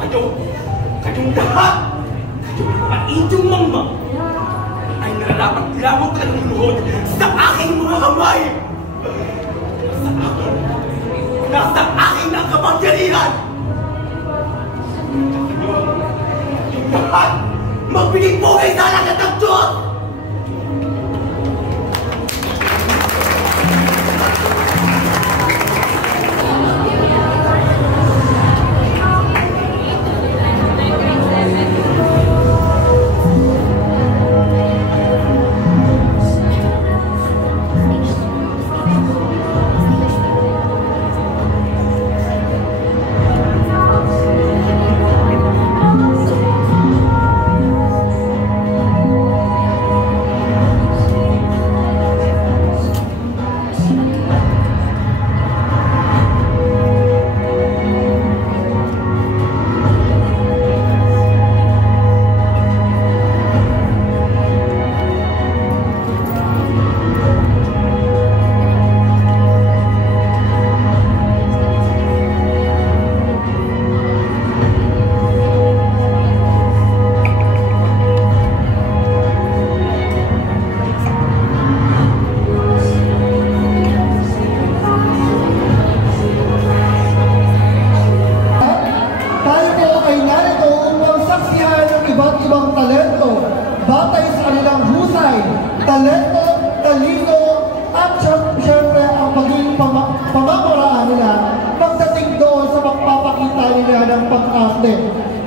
Kayong lahat, kayong mga inyong mangma, ay nararapat lamang ka ng lumuhod sa aking mga kamay. Nasa akin ang kapangyarihan. Kayong lahat, magbigay-bugay sa langit ng Diyos.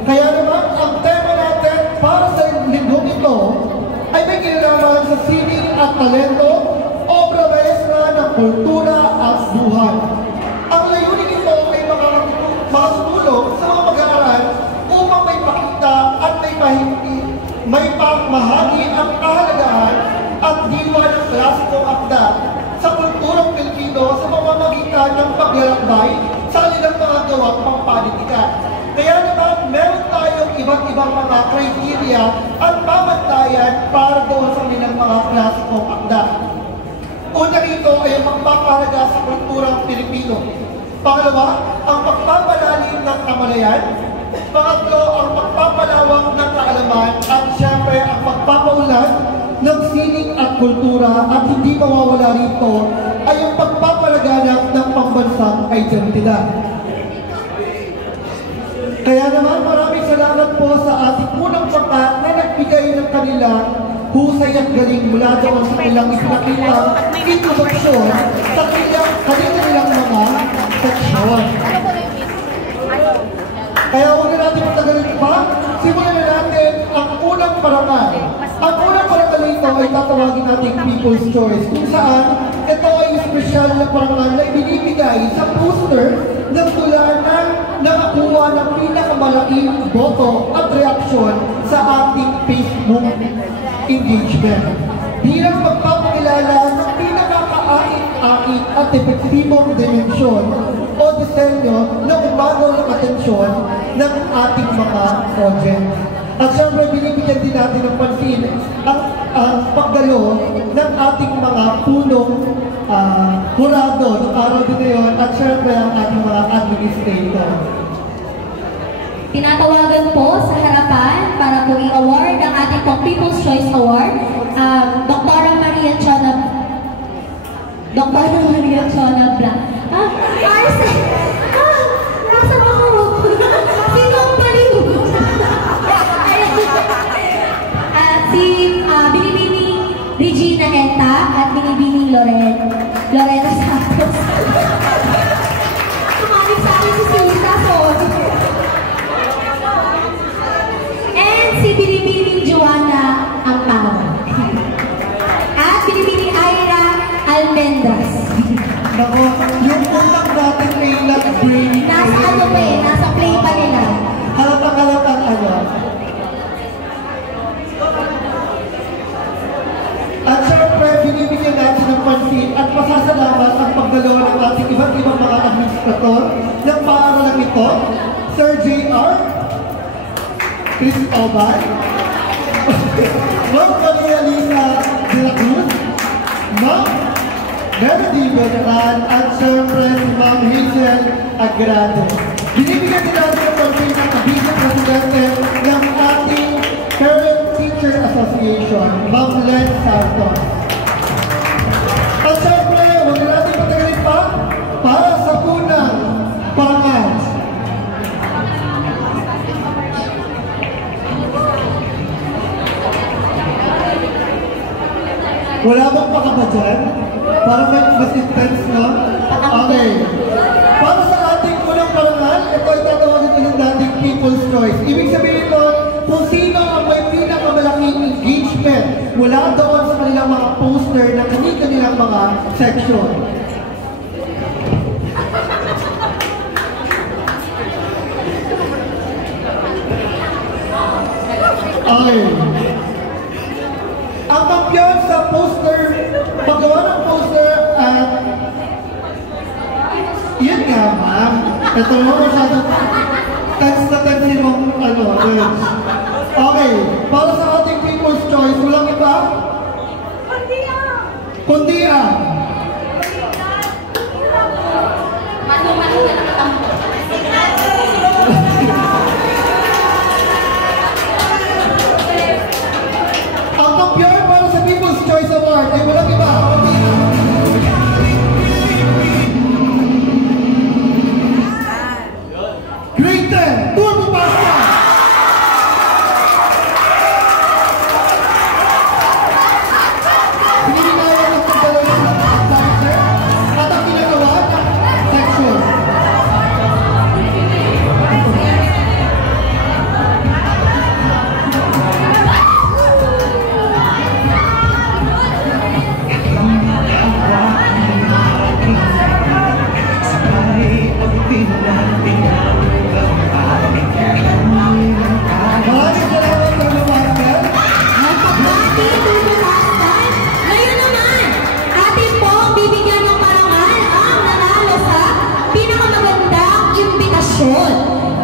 Kaya naman, ang tema natin para sa linggong ito ay may kinalaman sa sining at talento, obra maestra ng kultura at buhay. Ang layunin ito ay makatulong sa mga mag-aaral upang may pakita at may pamahagi ang kahalagahan at diwa ng klasikong akda sa kulturang Pilipino sa pamamagitan ng paglalakbay sa kanilang mga gawang pampanitikan. Kaya naman, meron tayong iba't ibang mga criteria at pamantayan para doon sa kanilang mga klasikong akda. Una rito ay ang pagpapahalaga sa kulturang Pilipino. Pangalawa, ang pagpapalalim ng kamalayan. Pangatlo, ang pagpapalawak ng kaalaman. At syempre, ang pagpapaunlad ng sining at kultura. At hindi mawawala rito ay ang pagpapalaganap ng pambansang identidad. Kaya naman maraming salamat po sa ating unang pangkat na nagbigay ng kanilang husay at galing mula doon sa kanilang ipinakitang introduksyon sa kanilang mga seksyon. Kaya una natin matagalin pa, simulan na natin ang unang parangal. Ang unang parangal ito ay tatawagin natin People's Choice, kung saan ito ay espesyal na parangal na ibinibigay sa booster ng tula na nakakuha ng pinakamalaking boto at reaksyon sa ating Facebook engagement. Bilang magpapakilala ng pinakakaakit-akit at epektibong dimensyon o disenyo na umagaw ng atensyon ng ating mga audience. At syempre, binibigyan din natin ng pansin ang pagdalo ng ating mga punong hurado ng araw din ngayon at syempre ang ating mga administrator. Tinatawagan po sa harapan para po i-award ang ating pong People's Choice Award, Dr. Maria Chona Blanc. Arce! Nasa ako! Sino ang baliw? Si Binibining Regina Eta at Binibining Lorena Santos. Tumalik sa akin si Sisa, and si Binibining Joanna Amparo. At Binibining Ira Almendras. Nako, yung utak natin ay nag-brain. Nasa ano pa eh, nasa play pa nila. Halatang ano. At syempre, binibigyan natin ng pansin at pasasalamat ang pagdalawa ng ating iba't ibang mga administrator ng paaralang ito, Sir J.R. Cristobal, Ma'am Maria Lisa de la Cruz, Ma'am Melody Beltran, at syempre si Ma'am Hazel Agrado. Binibigyan din natin ng pansin ng kabisa Wala bang pakaba dyan? Para may mas intense, no? Okay. Para sa ating unang parangal, ito ay tatawagin ko ng dating People's Choice. Ibig sabihin ko, kung sino ang may pinakamalaking engagement mula doon sa kanilang mga poster na kanilang mga section. Okay. Ang kampiyon sa poster, paggawa ng poster at yun nga, ma'am. Ito mo masyadong tense na tense yung words. Okay. Para sa ating People's Choice, walang iba? Kundi ang kampiyon para sa People's Choice Award ay walang iba. Grade 10, Turbo Pasta! Hinihinayan ng pagdalawa ng sponsor at ang ginagawa ng section. Maraming salamat sa lumayan. Happy Turbo Pasta! Ngayon naman, atin pong bibigyan ng parangal ang nanalo sa pinakamagandang imbitasyon.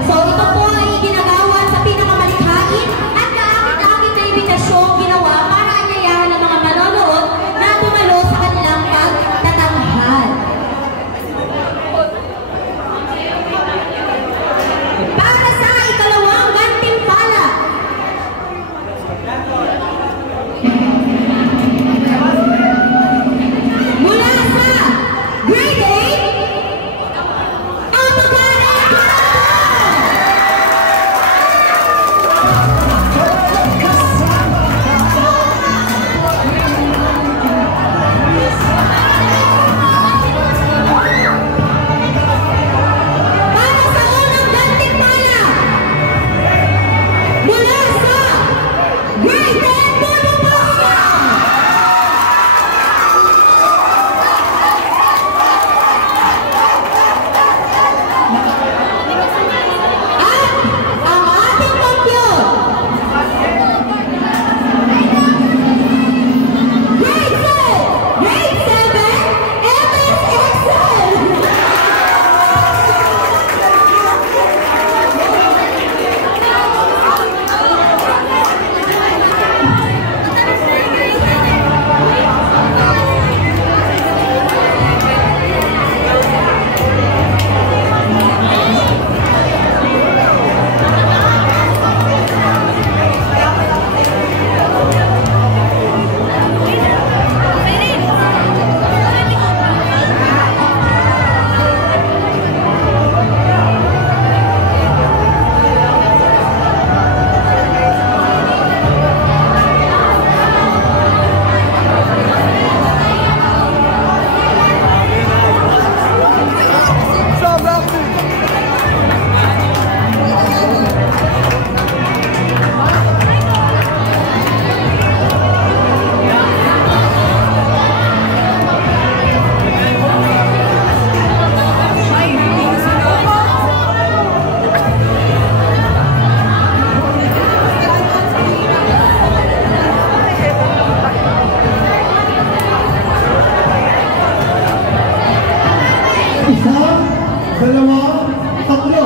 So ito po ay ginagawa sa pinakamalikhain at kaakit-akit na imbitasyon ginawa para anyayahan ng mga manonood na tumalo sa kanilang pagtatanghal. Para sa ikalawang gantimpala, mula sa Grade 8, ang magkano para sa unang gantimpala, mula sa Grade 10, Turbo Pasta! At ang ating kampiyon, Grade 7, MS Excel! Isa, dalawa, tatlo.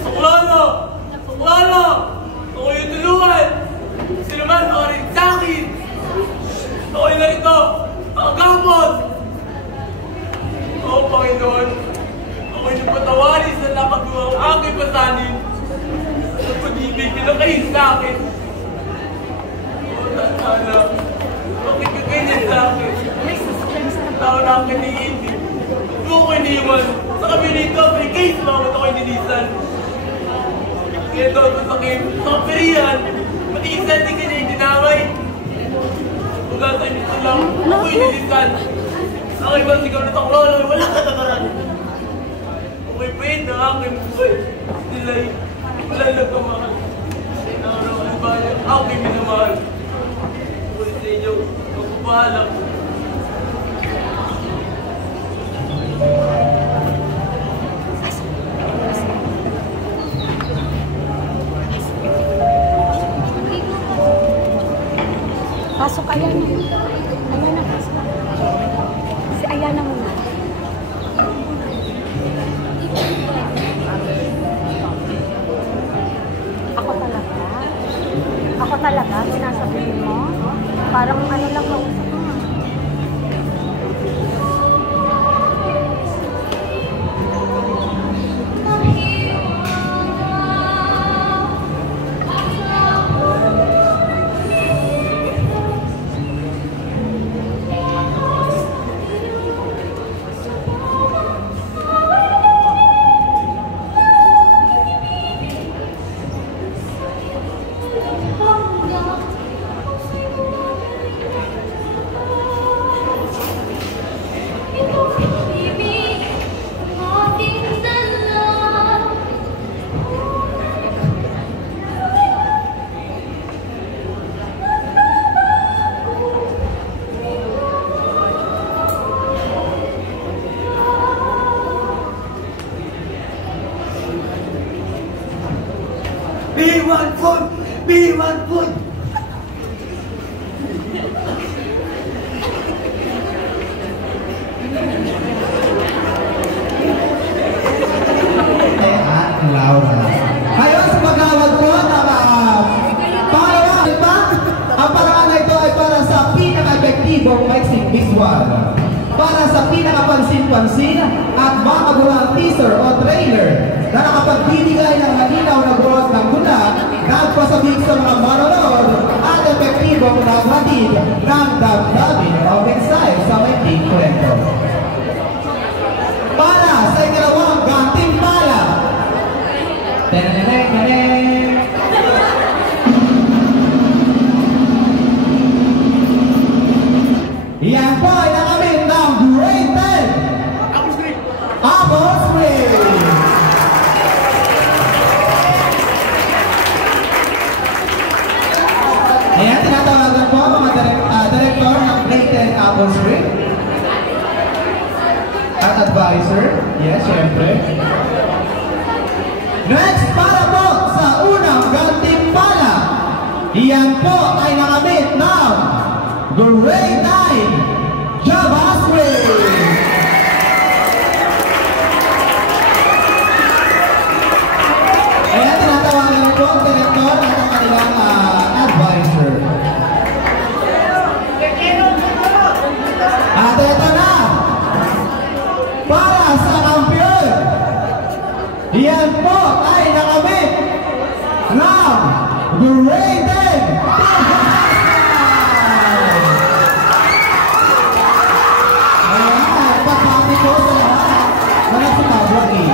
Suklolo! Suklolo! Ako yung tulungan! Sino man ako rin sa akin! Ako'y narito! Ang gapon! Oo, Panginoon! Ako'y napatawarin sa napagawa ang aking pasanin! Sa pag-ibig na kayo sa akin! Oo, sana! Bakit ka ganyan sa akin? Kaya daw sa sakim, sa kapirihan, matiisan din kanya yung dinamay. Pagkatay nito lang, ako'y nilisan. Ang ibang sigaw na taklolo, wala katataran. Ako'y pain na aking buhay. Nilay, wala nagkamahal. Sinaraw ang bayan, aking minamahal. Ako'y sa inyo, magpapahalang. Pasok, ayan na. Ayan na, pasok. Si ayan na muna. Ako talaga? Ako talaga? Sinasabihin mo? Parang ano lang kausap mo. B1 food! B1 food! At Laura. Ngayon sa pag-awad ko ng pangalawa, di ba? Ang paraan na ito ay para sa pinaka-epektibong mixing visual. Para sa pinaka-pansin-pansin at makagurang teaser o trailer na nakapagbibigay ng malinaw na growth ng gula, nagpasabik sa mga manonood at epektibong naghatid ng damdamin o exile sa may kwento. Para sa ikalawang gantimpala. Tenenenenenen. Yan po ay nakamit ng Grade 10. Apple Street. Ayan, tinatawagan po ang mga director ng Grade 10 Apple Street. At advisor. Yes, syempre. Next, para po sa unang gantimpala. Iyan po ay nakamit ng Grade 9 Javascript. Ayan, tinatawagan po ang director at ang kanilang advisor. At ito na, para sa kampiyon, iyan po ay nakamit ng Grade 10. Ayan, pagkati po sa lahat na sumabot eh.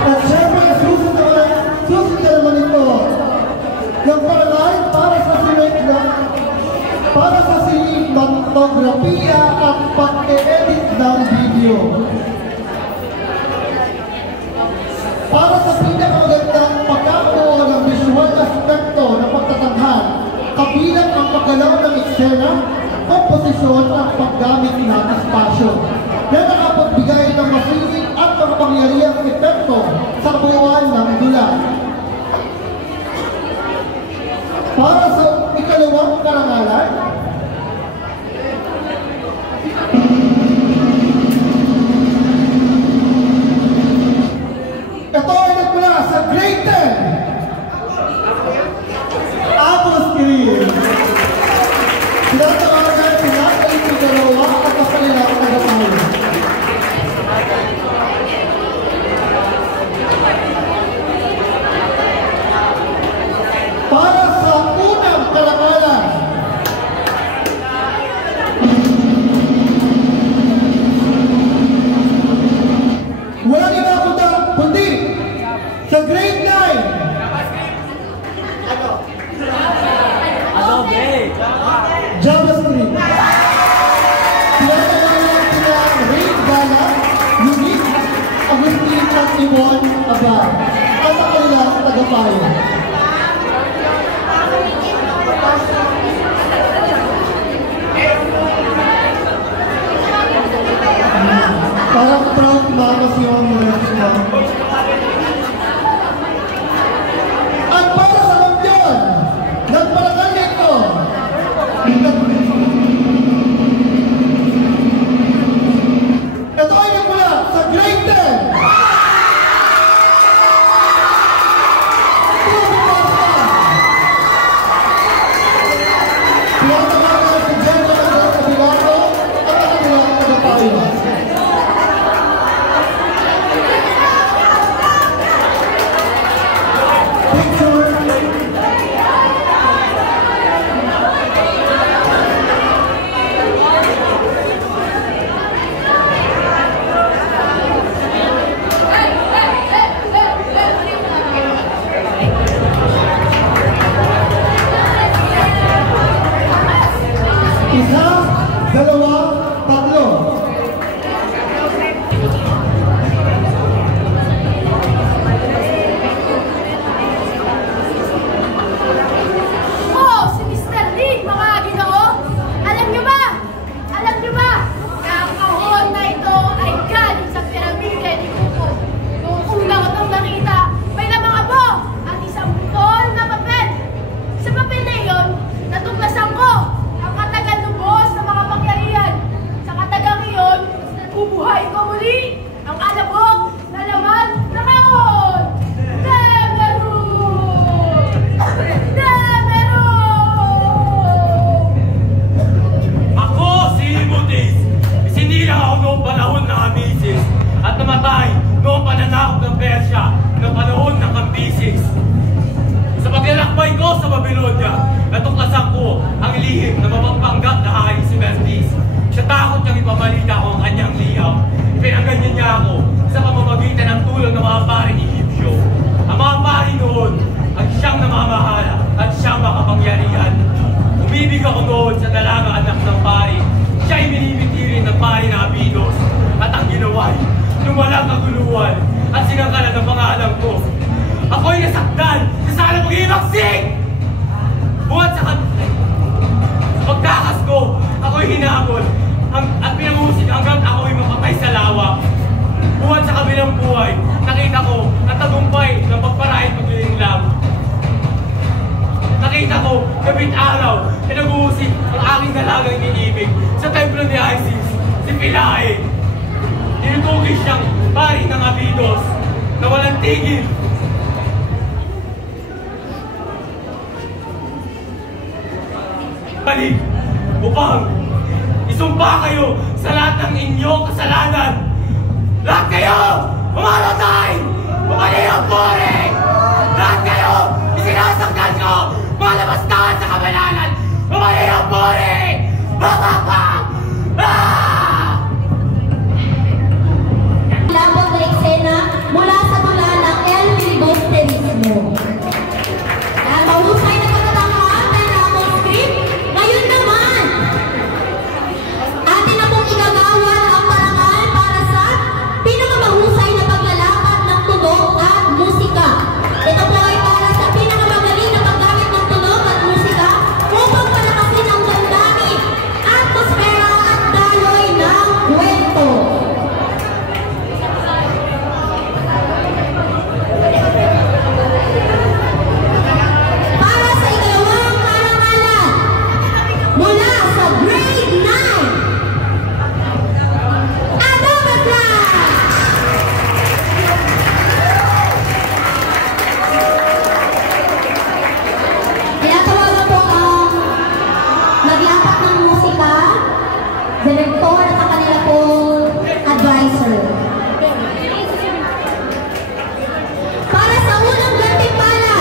At syempre, susunod na naman ito. Yung parangal para sa cinematographiya at pag-edit ng video. Para sa pinakamagandang pagkakabuo ng visual aspekto ng pagtatanghal, kabilang ang paggalaw ng eksena, komposisyon at paggamit ng espasyo na nakapagbigay ng masinig at makapangyarihang epekto sa kabuuan ng dula. Para sa ikalawang karangalan, ito ay nagmula sa Grade 10 Apple Street. lihim na mapagpanggap na haring si Mertis. Sa takot niyang ipamalita ko ang kanyang liham, pinangganyan niya ako sa pamamagitan ng tulong ng mga paring Egyptyo. Ang mga pari noon ang siyang namamahala at siyang makapangyarihan. Umibig ako noon sa dalaga anak ng pari. Siya'y minimitirin ng pari na Abidos. At ang ginawa'y nung walang kaguluhan at sinangkalan ng pangalan ko. Ako'y nasaktan na sana mag-iimaksik! Buhat sa pagtakas ko, ako'y hinabol at pinangusik hanggang ako'y mapatay sa lawa. Buhat sa kabilang buhay, nakita ko ang tagumpay ng pagparahit paglilinglang. Nakita ko, gabit araw, pinag-uusik ang aking dalagang inibig sa templo ni Isis, si Philae. Tinutugis siyang pari ng Abidos na walang tigil. Balik upang isumpa kayo sa lahat ng inyong kasalanan. Lahat kayo mamamatay! Bumalik ang puri! Lahat kayo isinasaktan ko! Malabastahan sa kabanalan! Bumalik ang puri! Labog na eksena mula sa tula ng El Filibusterismo. Dahil mahusay na pagkatangkaan ng Ramos script, ngayon naman, atin na pong igagawan ang parangal para sa pinakamahusay na paglalakad ng tunog at musika. Ito po ay para sa pinakamagaling na paggamit ng tunog at musika upang palakasin ang damdamin, atmosfera at daloy ng kwento. Para sa ikalawang parangalan, mula sa grade 9, Adobe Flash! Tinatawagan po ang naglapat ng musika, direktor at ang kanila pong advisor. Para sa unang gantimpala,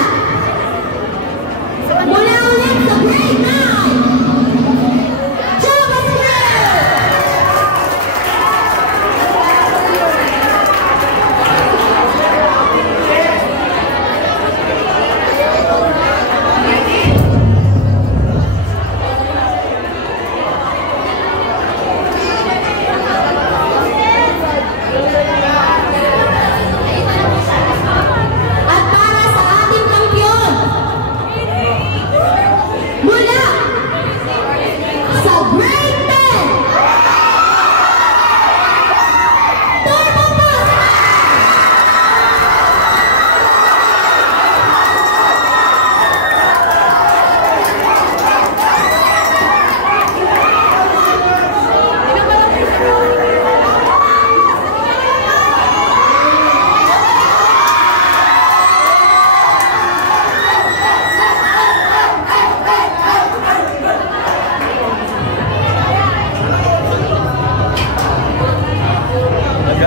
mula ulit sa grade 9, JavaScript! At para sa ating kampiyon, mula sa grade 10, Turbo Boost!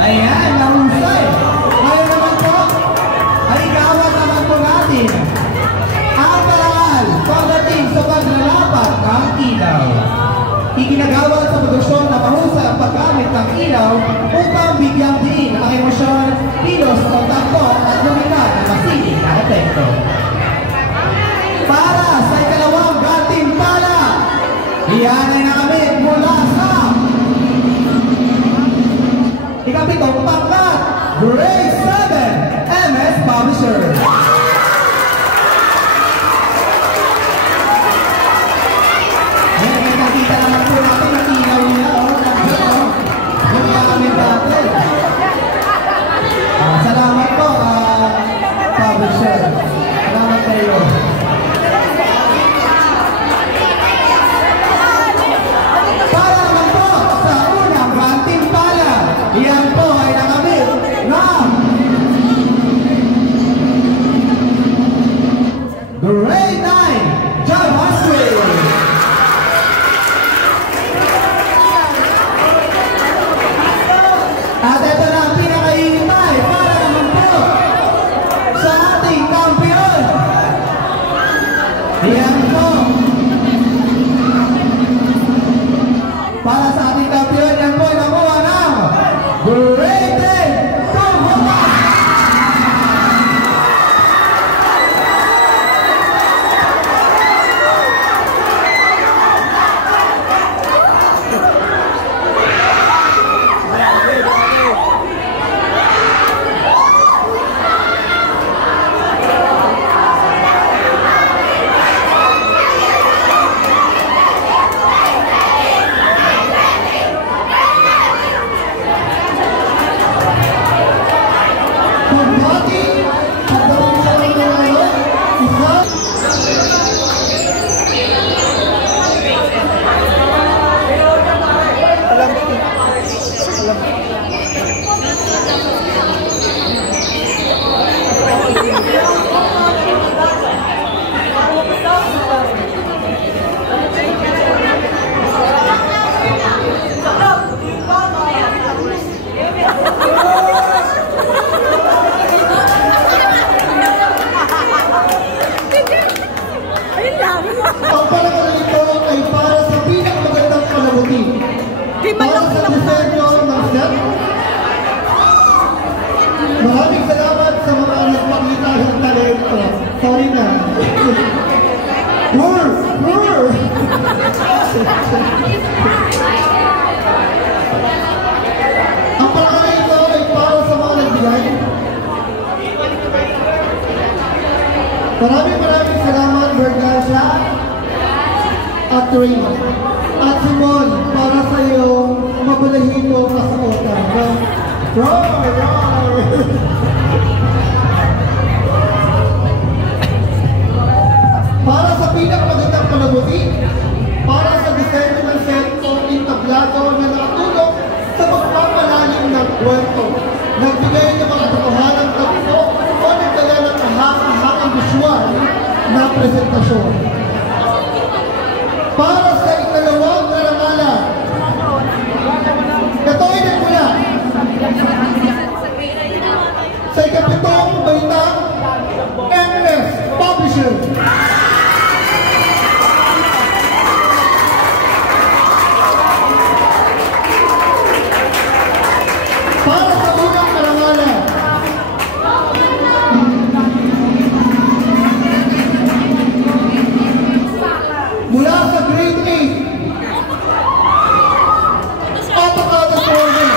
Ayan, nahusay. Ngayon naman po, ay gawat naman po natin ang parangal pagdating sa paglalapat ng ilaw. Iginagawa sa produksyon na mahusay ang paggamit ng ilaw upang bigyang diin ang emosyon, kilos, kontakto at lumina ng masiling na epekto. Para sa ikalawang gantimpala, iyan ay nakamit mula sa ikapitong pangkat, Grade 7, MS Publisher. Ayan, may nakita naman po natin ang ilaw niya, yung gamit natin. Salamat po, Publisher. Salamat kayo. Para naman po sa unang gantimpala, iyan po ay nakamit ng Grade 9, JavaScript. At ito na ang pinakaihintay para naman po sa ating kampiyon. Iyan po para sa disenyo ng set. Maraming salamat sa mga nagpakita ng talento. Sorry na. Roar! Roar! Ang palakay ito ay para sa mga nagbigay. Maraming salamat, Bergasha at Ray. At Simon, para sa iyong mabulahito kasuotan. Roar! Roar! Para sa pinakamagandang panabuti, para sa disenyo ng set o entablado na nakatulong sa pagpapalalim ng kwento, nagbigay ng mga katotohanan ng tagpo o nagdala ng kahanga-hangang visual na presentasyon. Para sa ikalawang karangalan, ito ay nagmula sa ikapitong baitang MS Publisher. Para sa unang karangalan, mula sa grade 8, Atacada Corner.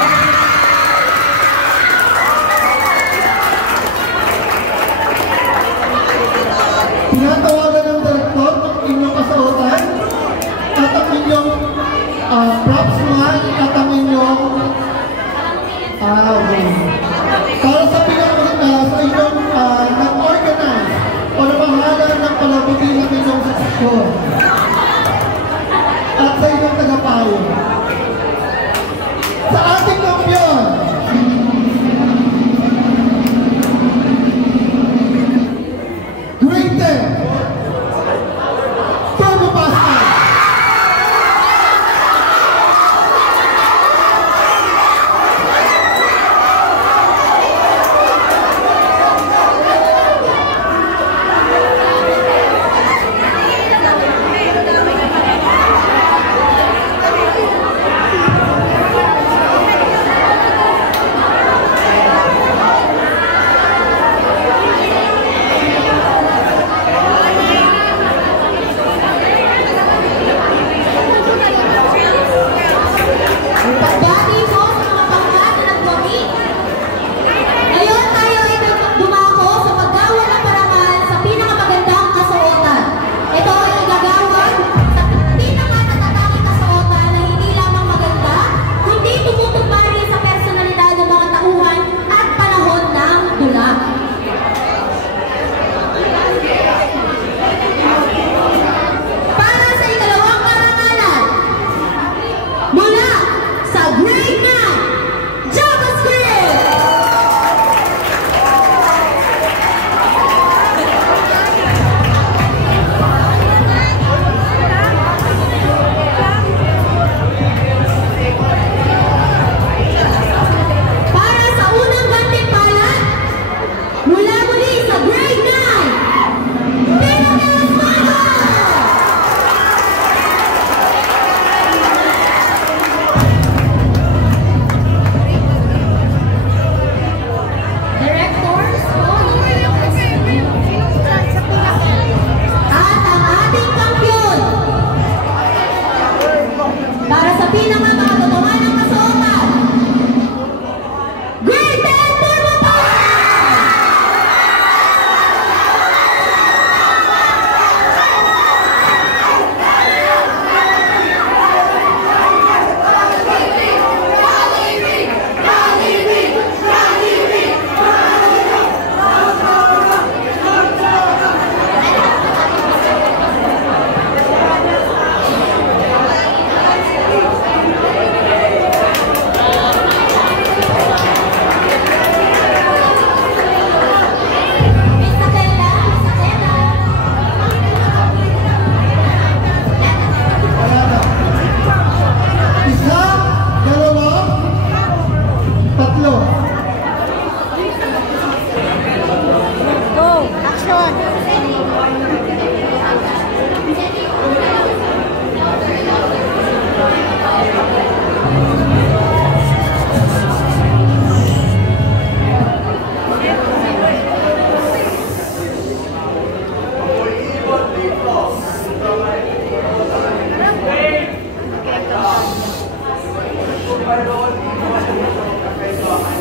Tinatawagan ng direktor ng inyong kasuotan at ang inyong props man at ang inyong para sa sa inyong nag-organize o namahala ng palabuti ng inyong sasasyon at sa inyong tagapayo. Sa ating kampiyon, Grade 10, Turbo Pascal. Pagbati po sa mga pangalan na nagwagi. Ngayon tayo ay dumako sa paggawa ng parangal sa pinakamagandang kasuotan. Ito ay nagagawad sa pinakanatatanging kasuotan na hindi lamang maganda, kundi tumutugma rin sa personalidad ng mga tauhan at panahon ng dula. Para sa ikalawang karangalan, mula sa Grade 9, JavaScript! Para sa unang gantimpalan, mula muli sa Grade 9, Pinotes Mago!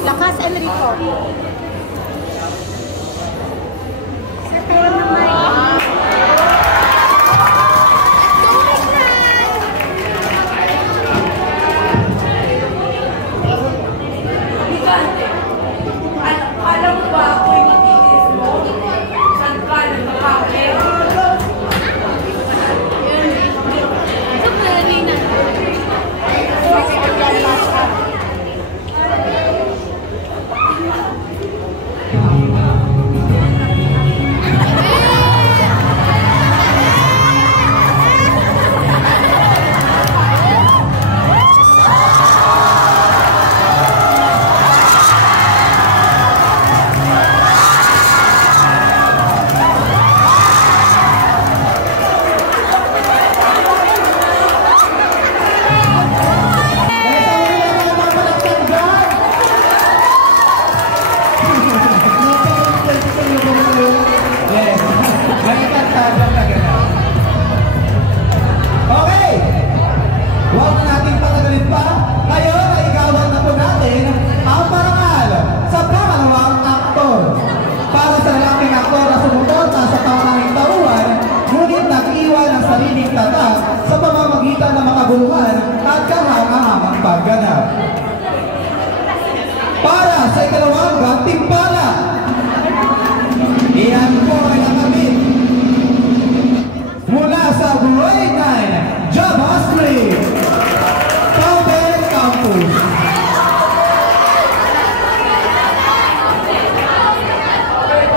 Lakas Enrico. Sir, pero naman. Alam mo ba ako'y matitis mo? Saan ka nagkakakit? Ito pa rin na. sa pamamagitan ng makabuluhan at kahanga-hangang pagganap. Para sa ikalawang gantimpala, iyan po ay nakamit mula sa Grade 9 Java Street, Southern Campus.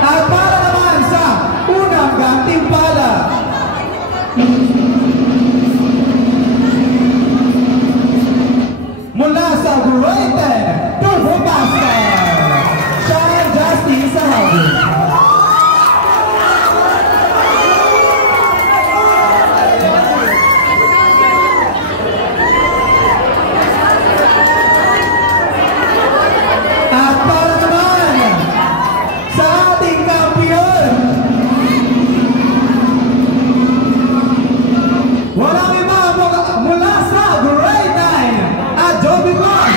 At para naman sa unang gantimpala, mula sa Grade 10 Turbo Master, Shine Justice sa hapon. At para naman sa ating kampiyon, walang iba mula sa Grade 9 at Joby Boss,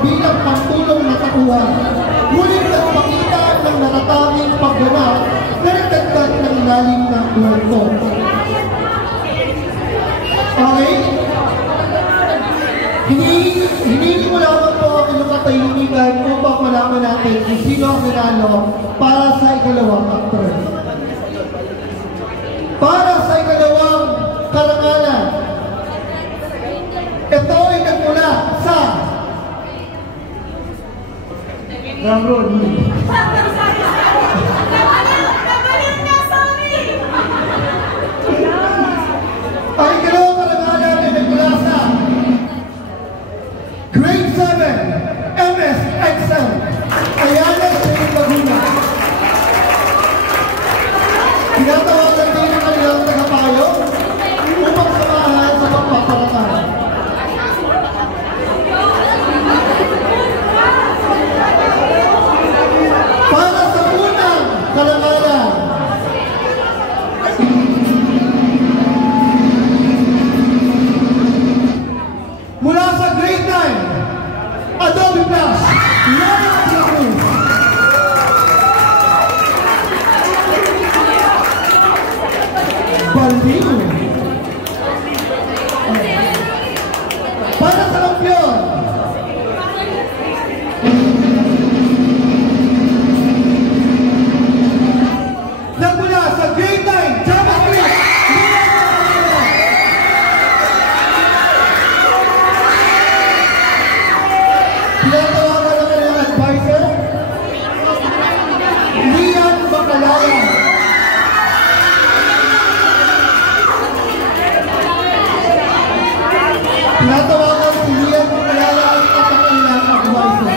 bilang pangtulong na tauhan. Ngunit nagpakita ng natatanging pagganap na nagdagdag ng lalim ng buhay ko. Okay? Hindi mo lamang po ang inyong katahimikan upang malaman natin kung sino ang nanalo para sa ikalawang actress. Para sa ikalawang karangalan, ito ay nagmula sa Ramron. Ang ikalawang karangalan ay nagmula sa Grade 7 MS Excel Ayala State Laguna. Tinatawagan din ang kanilang tagapayo upang samahan sa pagpaparangal. Para sa unang karangalan, mula sa Grade 9 Adobe Flash, Lara Cruz. Balbino. Para sa kampiyon, nagmula sa Grade 9 JavaScript, tinatawagan ng kanilang advisor, Lian Bacalaya. Tinatawagan si Lian Bacalaya at ang kanilang advisor.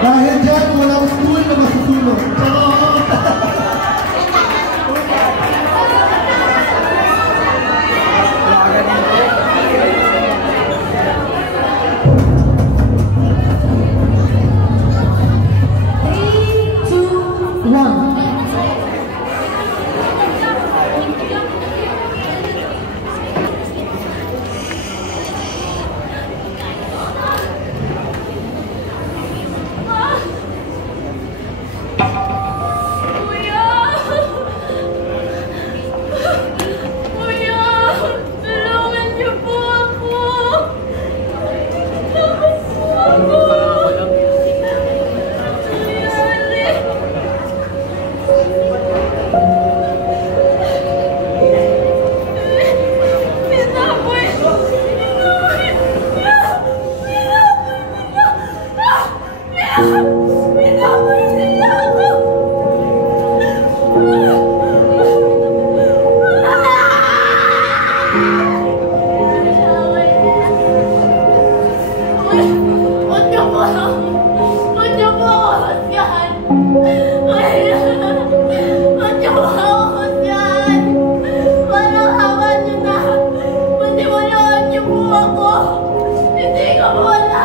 Dahil dyan, walang school na masusunod. Charot!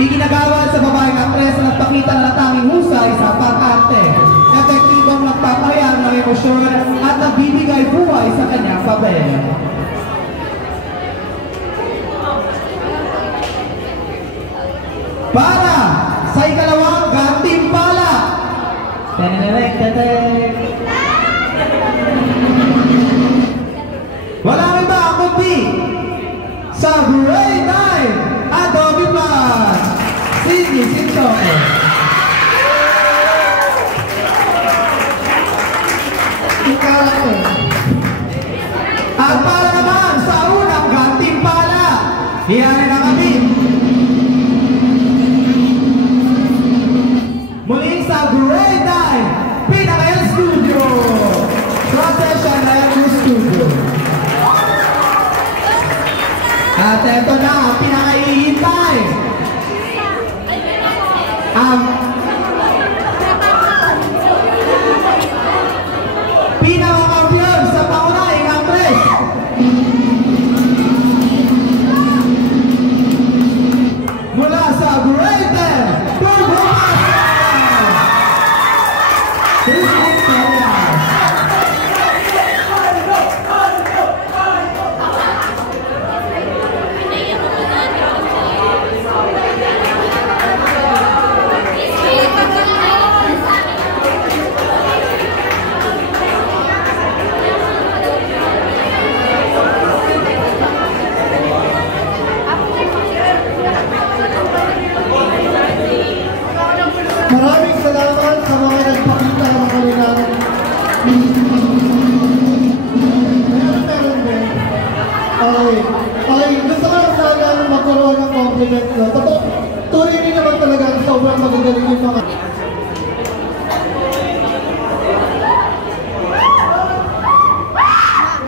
Iginagawad sa babaeng aktres na nagpakita na natanging husay sa pag-arte. Epektibong nagpapahayag ng emosyon at nagbibigay buhay sa kanyang papel. Para sa ikalawang gantimpala. Tenerek, tenerek. Wala rin ba kundi sa grade 9, Adobe Plus, Cindy Sintoke. At para naman sa unang gantimpala, iyan na kami. Muling sa grade 9, Pinakayan Studio. Procession Ayan Studio. At ito na ang pinakaihintay. Ang pinakakampiyon sa pangunahing actress. Mula sa grade 10, Turbo Master, Christine Carillas. Maraming salamat sa mga nagpakita ng kanilang meron din. Okay, gusto ko lang sana magkaroon ng compliment ko. Totoo, tuloy din naman talaga sobrang magagaling yung mga...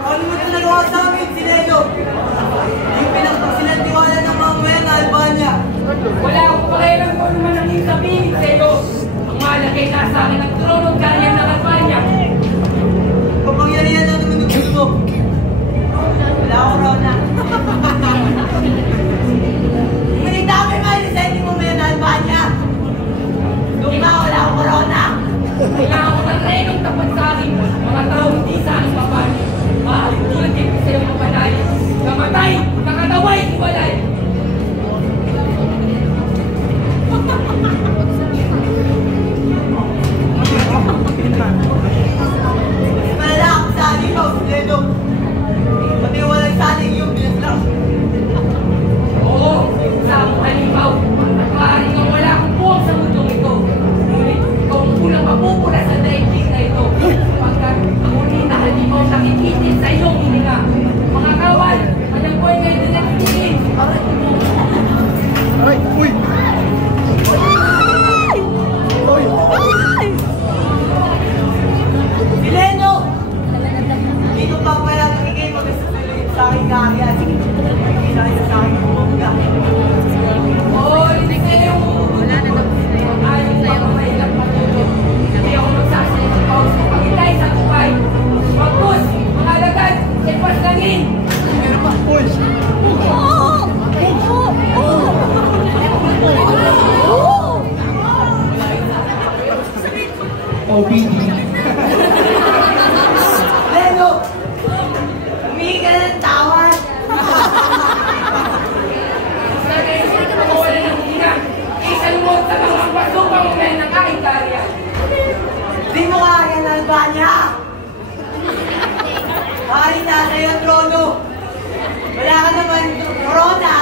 Ano mo nagawa sa amin, si Leo? Yung pinagpagsilantiwala ng mga mayan na Albania. Wala akong pakialam kung ano man ang sabihin sa'yo. Ang malagay na sa akin ang trono ganyan ng Albania. Kapangyarihan na naman ng gusto. Wala akong Rona. Ngunit dami malisenting mo mayan na Albania. Doon na wala akong Rona. Kailangan ko ng renong tapat sa akin. Mga tao hindi sa aking papani. Maaaring tulad din sa'yo mga panay. Namatay, nakataway, iwalay. Malala ako sa aling house, Leo. Pati walang sa aling yung bilis lang. Oo, sa akong halimaw. At maaaring kang wala akong buwang sa mundong ito. Ngunit ikaw ang unang mapupula sa daigdig na ito. Pagkat ang uli na halimaw nakikitin sa iyong hininga. Mga kawal, anong buhay ngayon na nagtitingin? Ay, uy! Si Leno! Hindi ko pa pala nagigay mag-asusuloy sa aking kaya. Hindi na kayo sa aking bumangga. Oo, hindi sa'yo. Wala na tapos na yun. Ayaw na yung mahirap matulog. Hindi ako magsasalit sa pause kung pagitay sa tukay. Pagpus, mga lagad, ay paslangin. Pero pa, uy! OBD. Leno! Humingi ka na ng tawad! Sa naisip ko mawala ng hininga. Isalunod sa mga pasupang umen ng aking karya. Di mo kaya ng Albania! Mahali na sa'yo ang trono! Wala ka naman corona!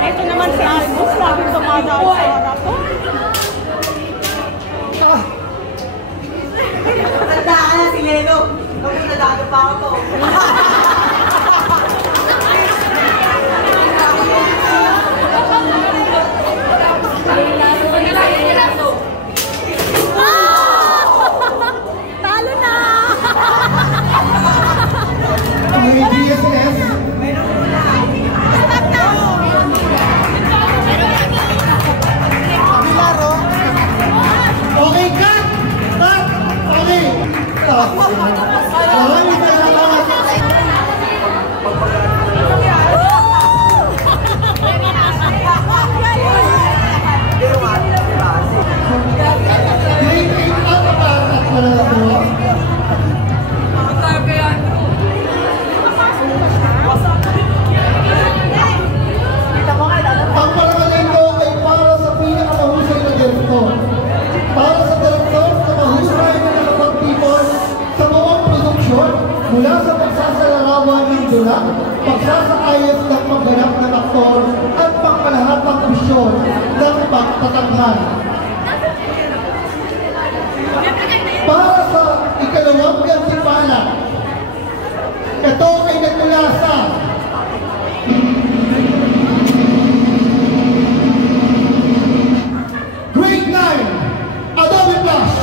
Ito naman si Albus, lagi tumadaan sa harap ko. Tanda ka na si Leno! Kapag nadaan pa ako to! Talo na! Okay, DSS. Okay, cut! Cut! Okay! Maraming salamat! Grade 8 at at mananatro. Ang sabi yan. Ang parangalan ko ay para sa pinakamahusay na direktor. Para sa direktor na mahusay na nakapagtipon pagsusulat, pagsasaayos ng pagganap ng aktor at pangkalahatang misyon ng pagtatanghal. Para sa ikalawang gantimpala, ito ay nagmula sa Grade 9, Adobe Flash.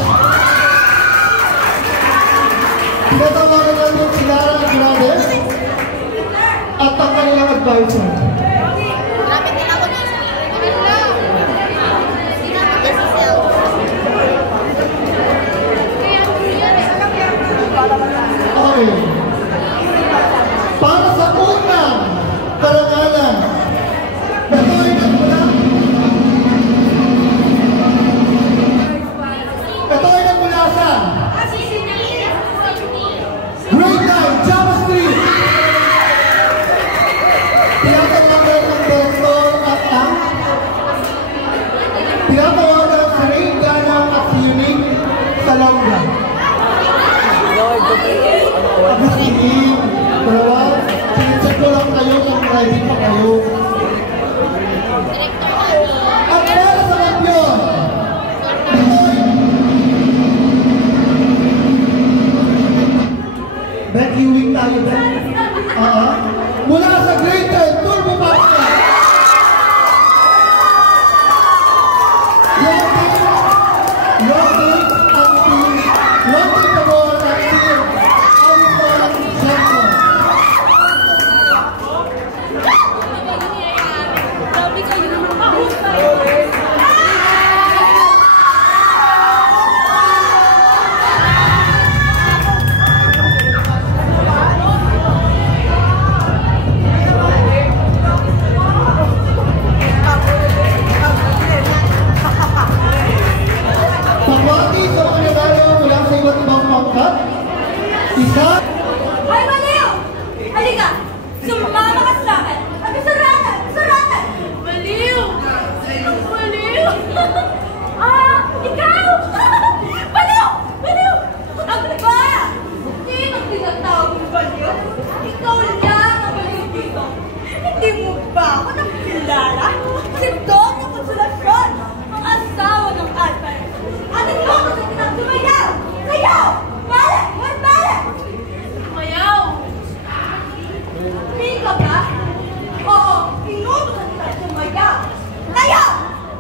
Tinatawagan natin si Lara Grades at ang kanilang advisor. Okay. Para sa unang karangalan, ito ay nagmula sa Grade 9, Java Street. Tinatawagan ng director at ang tinatawagan si Ray Gana at si Unique Salonga. Sige, dalawa, sinisip ko lang kayo kung ready pa kayo. At para sa kampiyon, Beck, Ewing tayo, Beck. Mula sa Grade 10, Turbo Master. Logic ang team. Logic ang team. Alison Jensen. Pagwati sa mga nanalo mula sa iba't ibang pangkat. Isa. Ay, Maliw! Halika! Sumama ka sa akin! At suratan! Suratan! Maliw! Maliw! Ikaw! Maliw! Maliw! Ang ba? Sino tinatawag mo, Maliw? Ikaw lang ang maliw dito. Hindi mo ba ako nakilala? Si Dom ng Konsolasyon, ang asawa ng Alfred. At ito ako sa tinang sumayaw! Sayaw! Bale! Bale! Sumayaw! Pika ka? Oo, pinutusan kita sumayaw! Sayaw!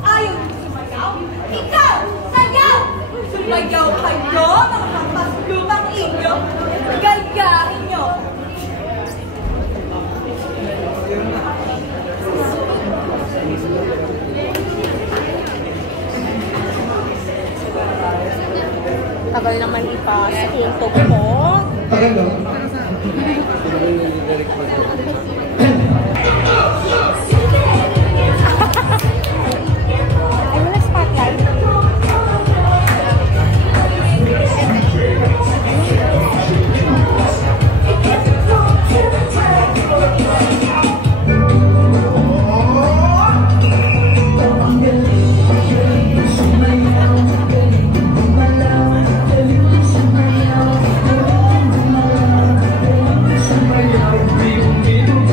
Ayaw mo sumayaw? Ikaw! Sayaw! Sumayaw kayo, mga kapaslupang inyo! Gayahin nyo! Tagal naman ipasok yung tugtog. Tagal daw. Ay, wala spotlight. Sumayaw, di uminom,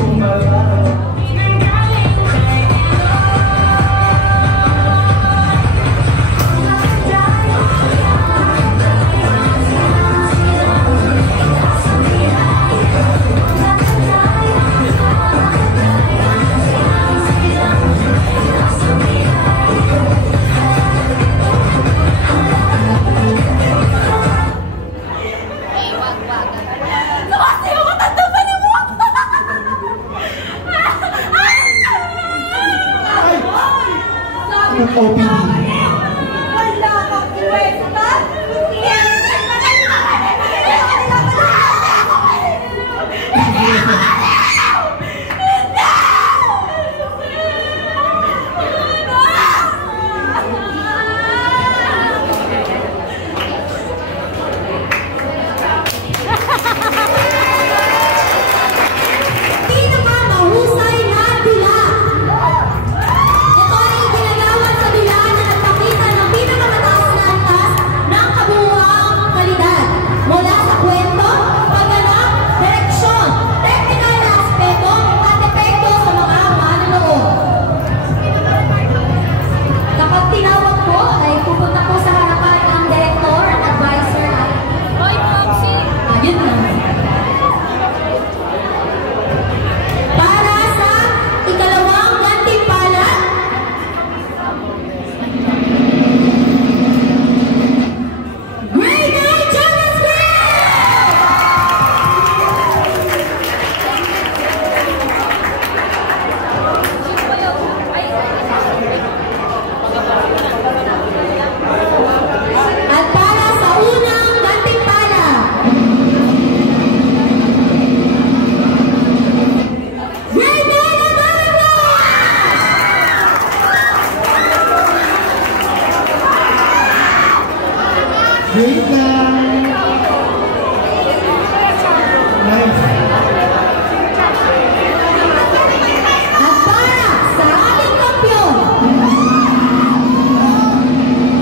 Wait lang. Nice. At para sa ating kampiyon,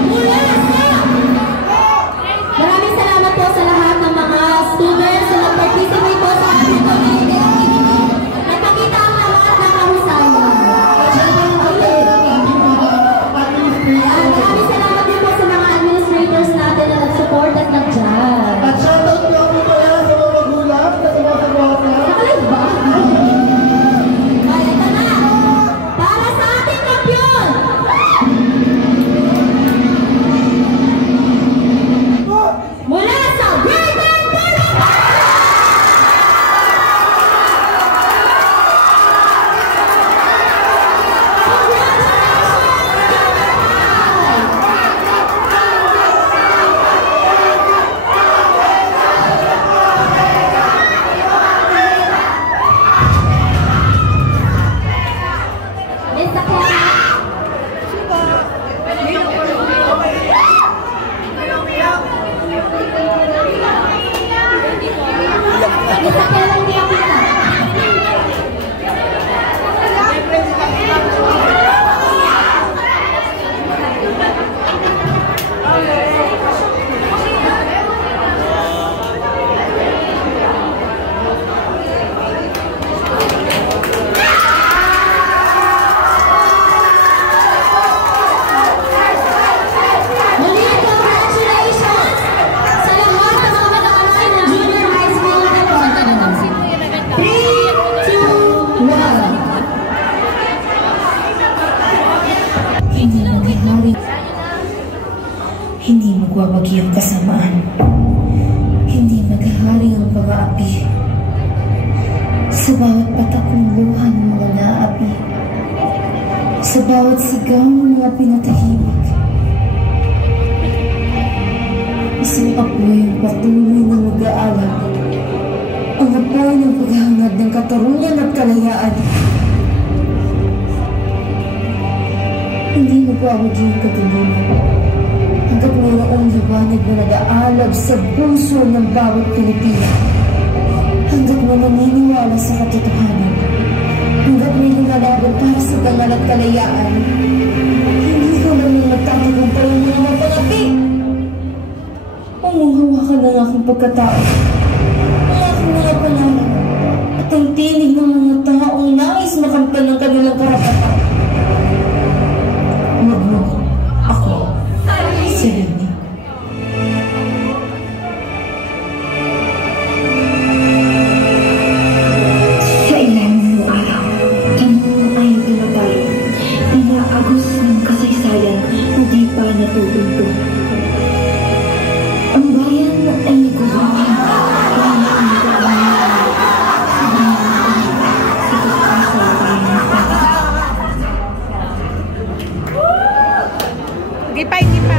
mula sa... Maraming salamat po sa lahat ng mga students na nag-participate po sa ating community. Nagpakita ang lahat ng kahusayan. Maraming salamat din po sa mga administrators natin na nag-support at nag-judge. At shoutout nga po pala sa mga magulang na sumasagwata. Nakalive ba? Ay, ito na! Para sa ating kampiyon! Mula sa Greater Bulacan! It's the Muli, congratulations sa lahat ng mga mag-aaral ng Junior High School Department. 3, 2, 1. Hindi maghihari. Hindi magwawagi ang kasamaan. Hindi maghahari ang pag-aapi. Sa bawat patak ng luha ng mga naapi. Sa bawat sigaw ng mga pinatahimik. Isang apoy ang patuloy na mag-aalab. Ang apoy ng paghangad ng katarungan at kalayaan. Hindi magwawagi ang katulungan. Hanggat mayroong liwanag na nag-aalab sa puso ng bawat Pilipino. Hanggat may naniniwala sa katotohanan. Hanggat may lumalaban para sa banal at kalayaan. Hindi ko naman magtatagumpay ang mga mapangati. Umuhawakan ng aking pagkatao. Ang aking mga pangalan. At ang tinig ng mga taong nais makamtan ng kanilang karapatan. Magmula ako si Lenny. Sa ilalim ng araw, tanong ay pinatay. Inaagos ng kasaysayan na di pa natutulpo. Ang bayan ay nagkubuhay. Hindi pa, hindi pa.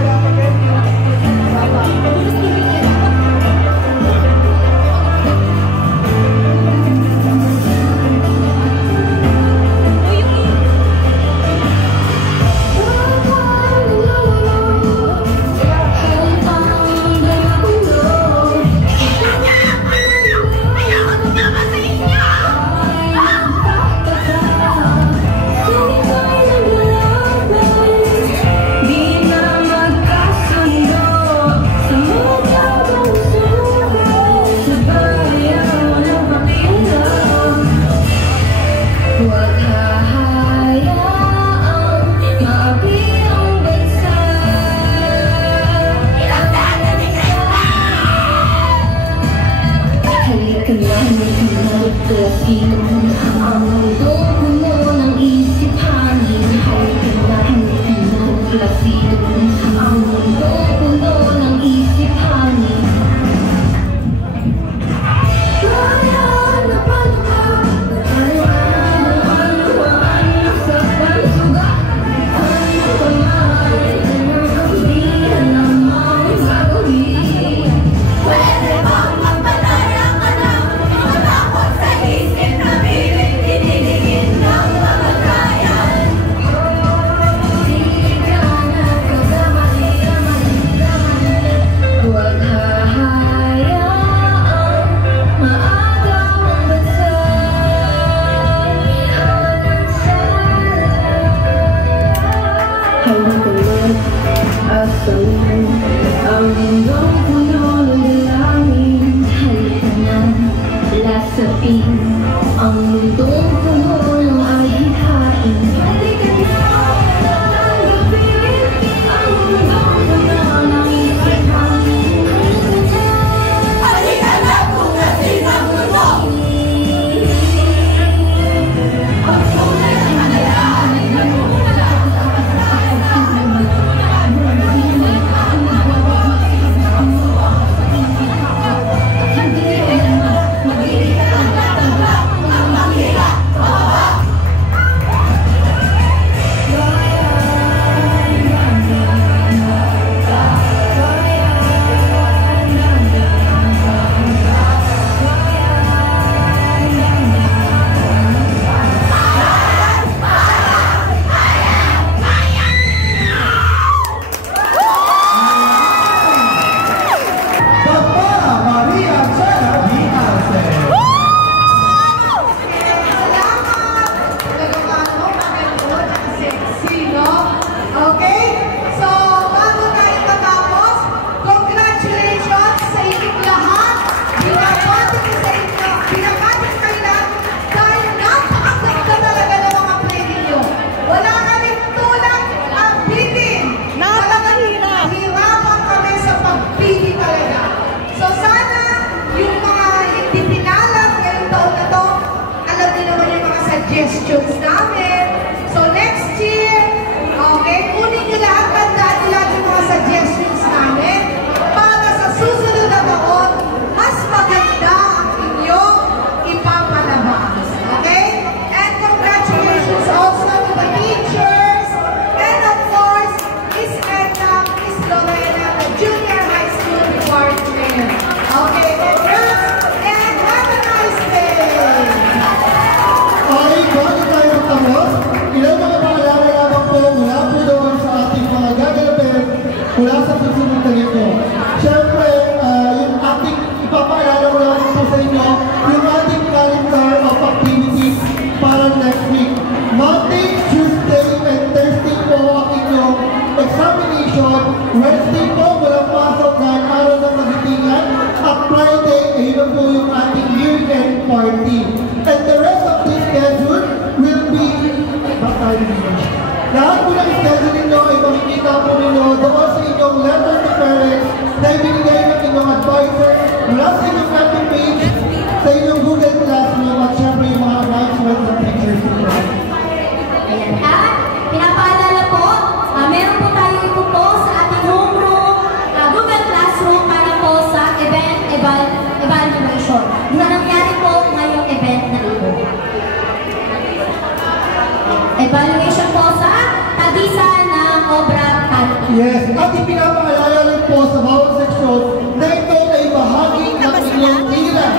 Yes, at ipinapaalala rin po sa bawat seksyon na ito ay bahagi ng inyong ilan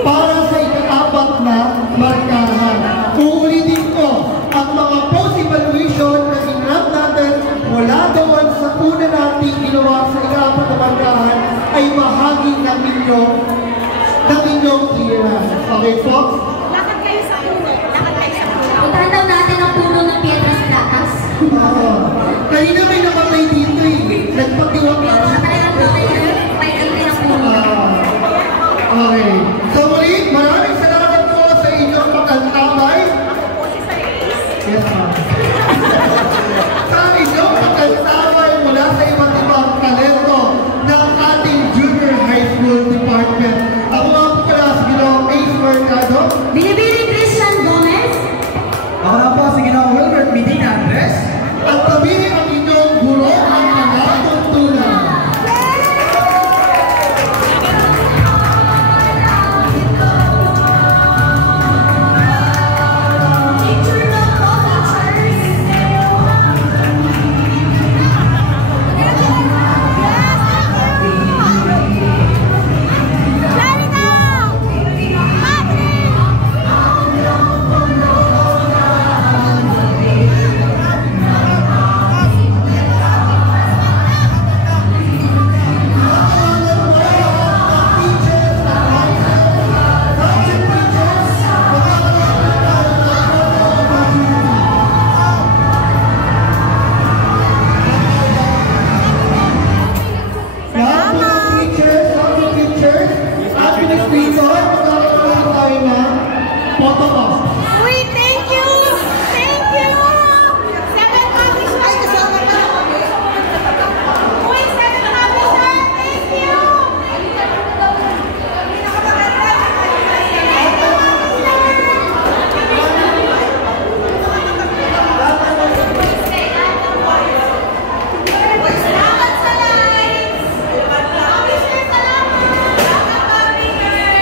para sa ika-4 na markahan. Uulitin ko, ang mga post-evaluation na ginap natin mula doon sa una nating ginawa sa ika-4 na markahan ay bahagi ng inyong ilan. Okay po? Lakad kayo sa puno. Lakad kayo sa puno. Puntahan daw natin ang puno ng Piedras Blancas. Kanina may namatay dito eh. Nagpatiwag lang. Talagang may kantin ang puno. Okay. So muli, maraming salamat po sa inyong pagkantabay. Yes, ma'am. Sa inyong pagkantabay mula sa iba't ibang talento ng ating junior high school department. Ako nga po pala si Ginoong Ace Mercado. Binibining Christian Gomez. Ako na po si Ginoong Wilbert Medina Andres. At kami ang inyong guro ng mga tuntunan. Uy, thank you! Thank you! Second officer! Ay, kasama na! Uy, second officer! Thank you! Salamat sa lights! Officer, salamat! Salamat, officer!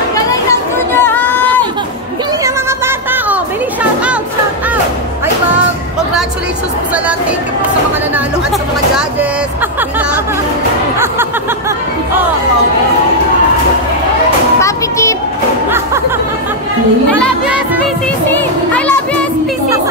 Ang galing ng junior high! Galing ng mga bata, oh! Bilis, shout out, shout out! Ay ma'am, congratulations po sa lahat. Thank you po sa mga nanalo at sa mga judges. We love you. Papi Kip! I love you, SPCC! I love you, SPCC!